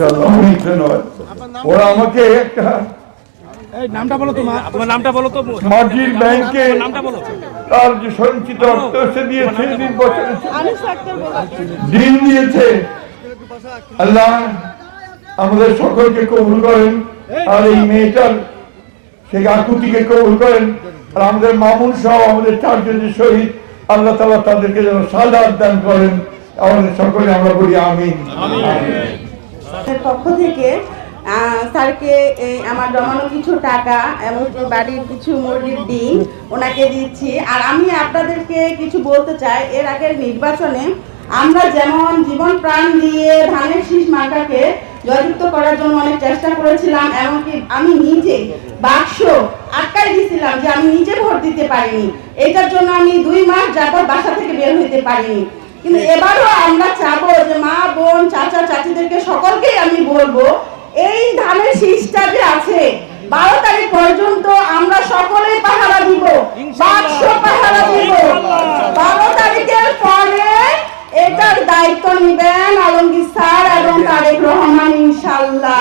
মাশাআল্লাহ, অনেক ধন্যবাদ। ওরা আমাকে একটা নামটা বলো তো, তোমার নামটা বলো তো। মাটির ব্যাংকে নামটা বলো। তার যে সঞ্চিত অর্থ সে দিয়েছে, দিন দিয়েছে। আল্লাহ আমাদের সকলকে কবুল করেন, আর এই মেয়েটার সেই আকুতিকে কবুল করেন, আর আমাদের মামুন সহ আমাদের চারজন যে শহীদ, আল্লাহ তাআলা তাদেরকে যেন সাজাত দান করেন। আমাদের সকলে আমরা বলি আমিন। পক্ষ থেকে স্যারকে আমার জমানো কিছু টাকা এবং বাড়ির কিছু মুরগির ডিম ওনাকে দিচ্ছি। আর আমি আপনাদেরকে কিছু বলতে চাই, এর আগের নির্বাচনে আমরা যেমন জীবন প্রাণ দিয়ে ধানের শীষ মার্কাকে জয়যুক্ত করার জন্য অনেক চেষ্টা করেছিলাম, এমনকি আমি নিজে বাক্স আটকাই দিয়েছিলাম যে আমি নিজে ভোট দিতে পারিনি। এটার জন্য আমি 2 মাস যাবত বাসা থেকে বের হইতে পারিনি। কিন্তু এবারও আমরা চাবো যে মা বোন চাচা চাচিদেরকে সকলকেই আমি বলবো, এই ধানের শীষটা যে আছে 12 তারিখ পর্যন্ত আমরা সকলেই পাহারা দিব, বাক্স পাহারা দিব। 12 তারিখের পরে এটার দায়িত্ব নেবেন আলমগীর স্যার এবং তারেক রহমান ইনশাআল্লাহ।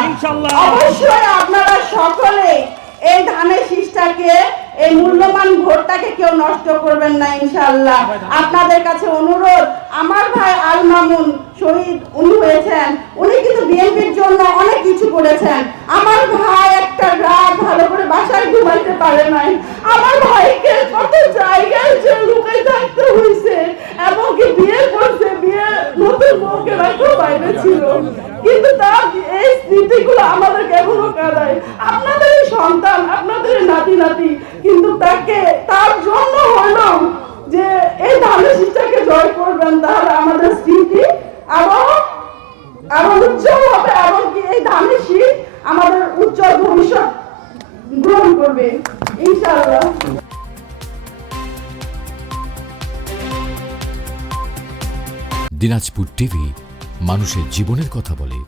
অবশ্যই আপনারা সকলে এই ধানের শীষটাকে, এই মূল্যবান ভোটটাকে কেউ নষ্ট করবেন না ইনশাআল্লাহ। আপনাদের কাছে অনুরোধ, আমার ভাই আল মামুন শহীদ উনি হয়েছেন, উনি কিন্তু বিএনপির জন্য অনেক কিছু করেছেন। আমার ভাই একটা রাত ভালো করে বাসায় ঘুমাইতে পারে নাই, আমার ভাইকে কত জায়গায় যে লুকাই থাকতে হয়েছে, এবং কি বিয়ে করছে, বিয়ে নতুন বউকে রাখতেও বাইরে ছিল, কিন্তু তার এই স্মৃতিগুলো আমাদের এখনো কাঁদায়। আপনাদের সন্তান, আপনাদের নাতি নাতি, কিন্তু তাকে তার জন্য হলো যে এই ধানের শীষটাকে জয় করবেন, তাহলে আমাদের স্মৃতি আরো উজ্জ্বল হবে, এবং কি এই ধানের শীষ আমাদের উজ্জ্বল ভবিষ্যৎ গ্রহণ করবে ইনশাআল্লাহ। দিনাজপুর টিভি, মানুষের জীবনের কথা বলে।